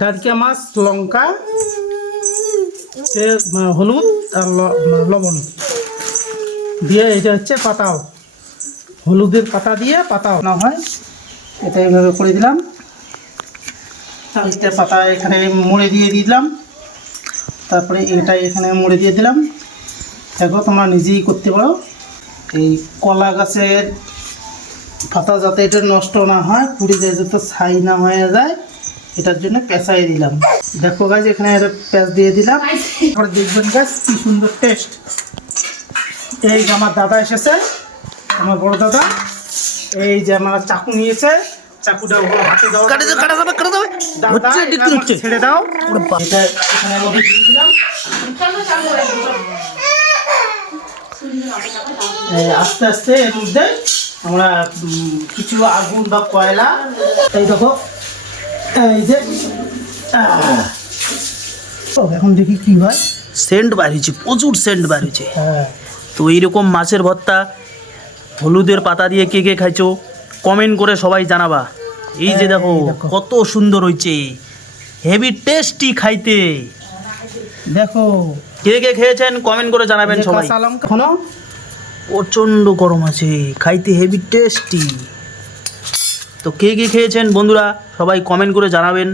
দাঁড়িয়া মাছ, লঙ্কা হলুদ আর লবণ। দিয়ে এটা হচ্ছে পাতাও। হলুদের পাতা দিয়ে পাতাও না হয়। এটা এইভাবে করে দিলাম। চারটে পাতা এখানে মুড়ে দিয়ে দিলাম। তারপরে এটা এখানে মুড়ে দিয়ে দিলাম। দেখো, তোমরা নিজেই করতে পারো। এই কলা গাছের পাতা যাতে এটা নষ্ট না হয়, পুড়ে যায়, যাতে ছাই না হয়ে যায় এটার জন্য পেঁচাই দিলাম। দেখো গাছ এখানে একটা পেঁচ দিয়ে দিলাম। তারপরে দেখবেন গাছ কি সুন্দর টেস্ট এই যে আমার দাদা এসেছে আমার বড় দাদা। এই যে আমার চাকু নিয়েছে চাকুটা ওর হাতে দাও কাটা যাবে কাটা যাবে কাটা যাবে হচ্ছে এটা হচ্ছে ছেড়ে দাও। এটা এখানে মধ্যে দিয়ে দিলাম। এই আস্তে আস্তে এর মধ্যে আমরা কিছু আগুন বা কয়লা এই দেখো। এই যে এখন দেখি কি হয়। সেন্ট বার হয়েছে প্রচুর সেন্ট বার হয়েছে হ্যাঁ। তো এইরকম মাছের ভর্তা হলুদের পাতা দিয়ে কে কে খাইছো কমেন্ট করে সবাই জানাবা। এই যে দেখো দেখো। কত সুন্দর হয়েছে হেভি টেস্টি খাইতে। দেখো। কে কে খেয়েছেন কমেন্ট করে জানাবেন সবাই। প্রচণ্ড গরম আছে খাইতে হেভি টেস্টি তো কে কে খেয়েছেন বন্ধুরা সবাই কমেন্ট করে জানাবেন।